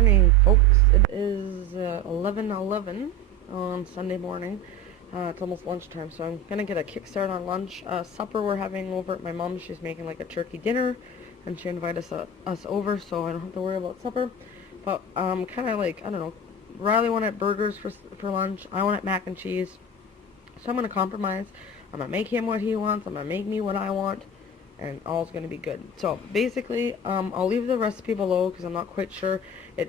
morning, folks. It is 11:11 on Sunday morning. It's almost lunchtime, so I'm gonna get a kickstart on lunch. Supper we're having over at my mom's. She's making like a turkey dinner, and she invited us over, so I don't have to worry about supper. But kind of like, I don't know. Riley wanted burgers for lunch. I wanted mac and cheese, so I'm gonna compromise. I'm gonna make him what he wants. I'm gonna make me what I want, and all's going to be good. So basically, I'll leave the recipe below because I'm not quite sure.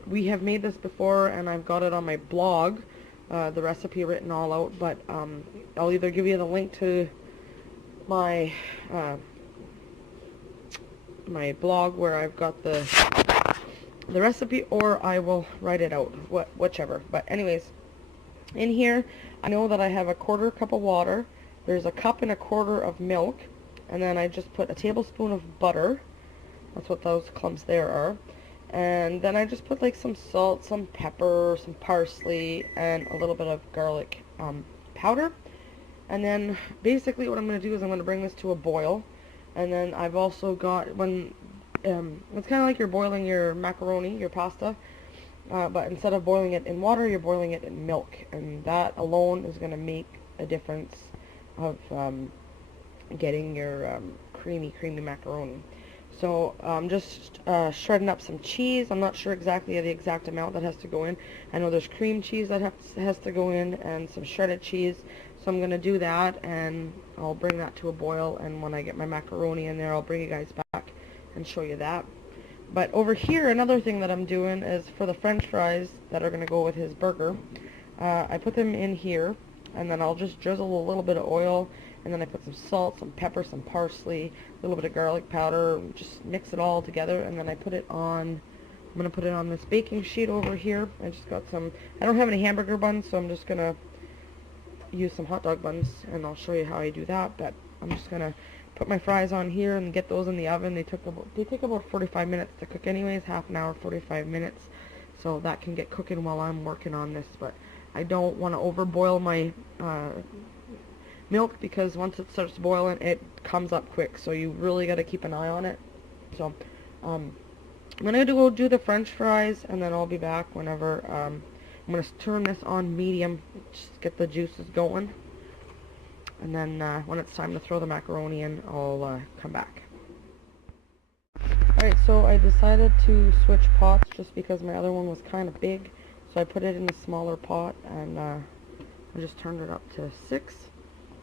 We have made this before, and I've got it on my blog, the recipe written all out, but I'll either give you the link to my my blog where I've got the recipe, or I will write it out, whichever. But anyways, in here, I know that I have a quarter cup of water. There's a cup and a quarter of milk. And then I just put a tablespoon of butter. That's what those clumps there are. And then I just put like some salt, some pepper, some parsley, and a little bit of garlic powder. And then basically what I'm going to do is I'm going to bring this to a boil. And then I've also got, it's kind of like you're boiling your macaroni, your pasta. But instead of boiling it in water, you're boiling it in milk. And that alone is going to make a difference of getting your creamy macaroni. So I'm just shredding up some cheese. I'm not sure exactly the exact amount that has to go in. I know there's cream cheese that has to go in, and some shredded cheese. So I'm going to do that, and I'll bring that to a boil, and when I get my macaroni in there, I'll bring you guys back and show you that. But over here, another thing that I'm doing is for the french fries that are going to go with his burger, I put them in here, and then I'll just drizzle a little bit of oil, and then I put some salt, some pepper, some parsley, a little bit of garlic powder, just mix it all together, and then I put it on, I'm going to put it on this baking sheet over here. I just got some, I don't have any hamburger buns, so I'm just going to use some hot dog buns, and I'll show you how I do that. But I'm just going to put my fries on here and get those in the oven. They take about 45 minutes to cook anyways, half an hour, 45 minutes, so that can get cooking while I'm working on this. But I don't want to overboil my milk, because once it starts boiling, it comes up quick, so you really got to keep an eye on it. So I'm gonna go do the french fries, and then I'll be back whenever. I'm gonna turn this on medium, just get the juices going, and then when it's time to throw the macaroni in, I'll come back. Alright, so I decided to switch pots just because my other one was kind of big, so I put it in a smaller pot, and I just turned it up to 6.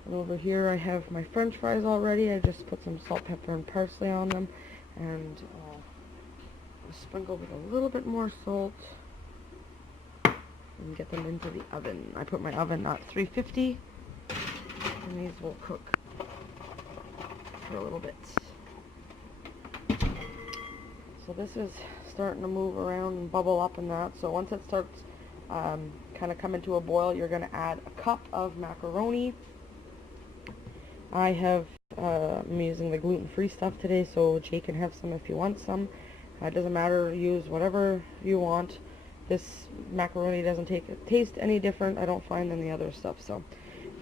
And over here I have my french fries already. I just put some salt, pepper, and parsley on them, and sprinkle with a little bit more salt, and get them into the oven. I put my oven at 350, and these will cook for a little bit. So this is starting to move around and bubble up and that. So once it starts kind of coming to a boil, you're going to add a cup of macaroni. I'm using the gluten-free stuff today, so Jay can have some if he wants some. It doesn't matter, use whatever you want. This macaroni doesn't taste any different, I don't find, than the other stuff. So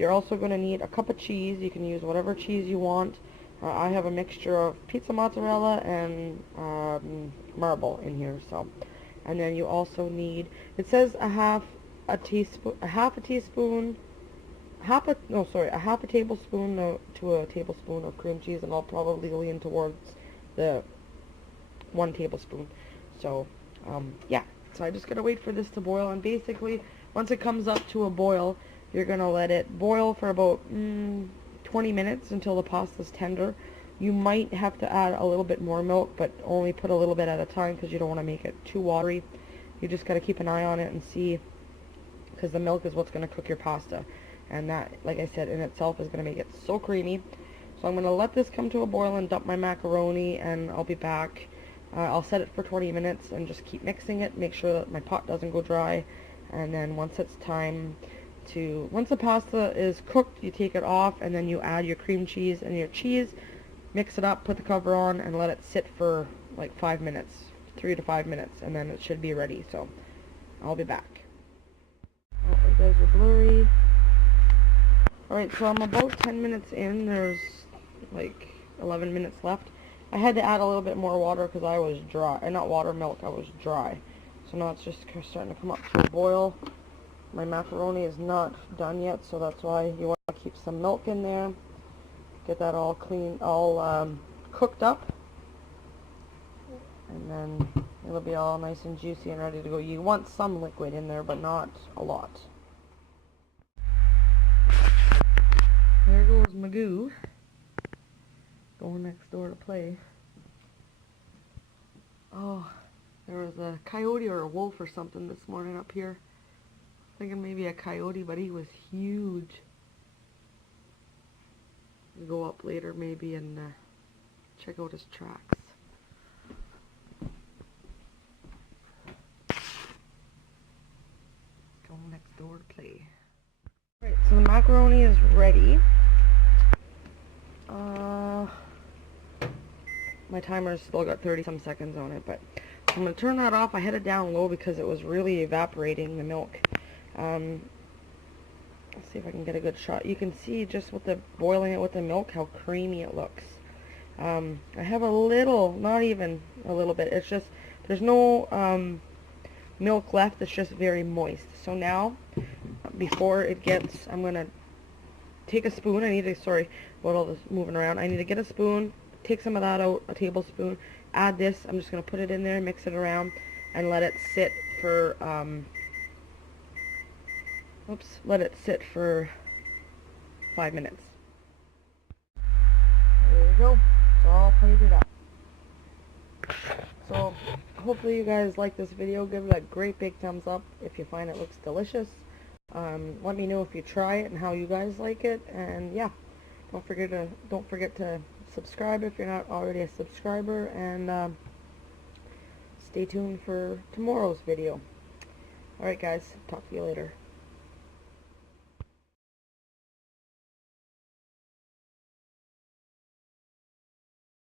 you're also going to need a cup of cheese. You can use whatever cheese you want. I have a mixture of pizza mozzarella and marble in here. So, and then you also need, it says a half a tablespoon to a tablespoon of cream cheese, and I'll probably lean towards the 1 tablespoon. So yeah, so I just gotta wait for this to boil, and basically once it comes up to a boil, you're gonna let it boil for about 20 minutes until the pasta's tender. You might have to add a little bit more milk, but only put a little bit at a time, because you don't want to make it too watery. You just gotta keep an eye on it and see, because the milk is what's gonna cook your pasta. And that, like I said, in itself is going to make it so creamy. So I'm going to let this come to a boil and dump my macaroni, and I'll be back. I'll set it for 20 minutes and just keep mixing it. Make sure that my pot doesn't go dry. And then once it's time to, once the pasta is cooked, you take it off, and then you add your cream cheese and your cheese. Mix it up, put the cover on, and let it sit for like 5 minutes, 3 to 5 minutes, and then it should be ready. So I'll be back. Oh, you guys are blurry. Alright, so I'm about 10 minutes in. There's like 11 minutes left. I had to add a little bit more water because I was dry. Not water, milk. I was dry. So now it's just starting to come up to a boil. My macaroni is not done yet, so that's why you want to keep some milk in there. Get that all clean, all cooked up. And then it'll be all nice and juicy and ready to go. You want some liquid in there, but not a lot. There goes Magoo, going next door to play. Oh, there was a coyote or a wolf or something this morning up here. Thinking maybe a coyote, but he was huge. We'll go up later maybe and check out his tracks. Going next door to play. Alright, so the macaroni is ready. My timer's still got 30 some seconds on it, but I'm going to turn that off. I had it down low because it was really evaporating the milk. Let's see if I can get a good shot. You can see just with the boiling it with the milk how creamy it looks. I have a little, not even a little bit, it's just, there's no milk left, it's just very moist. So now, before it gets, I'm going to take a spoon. I need to, sorry about all this moving around. I need to get a spoon, take some of that out, a tablespoon, add this. I'm just going to put it in there, mix it around, and let it sit for, let it sit for 5 minutes. There you go. It's all plated up. So, hopefully you guys like this video. Give it a great big thumbs up if you find it looks delicious. Let me know if you try it and how you guys like it. And yeah, don't forget to subscribe if you're not already a subscriber. And stay tuned for tomorrow's video. Alright guys, talk to you later.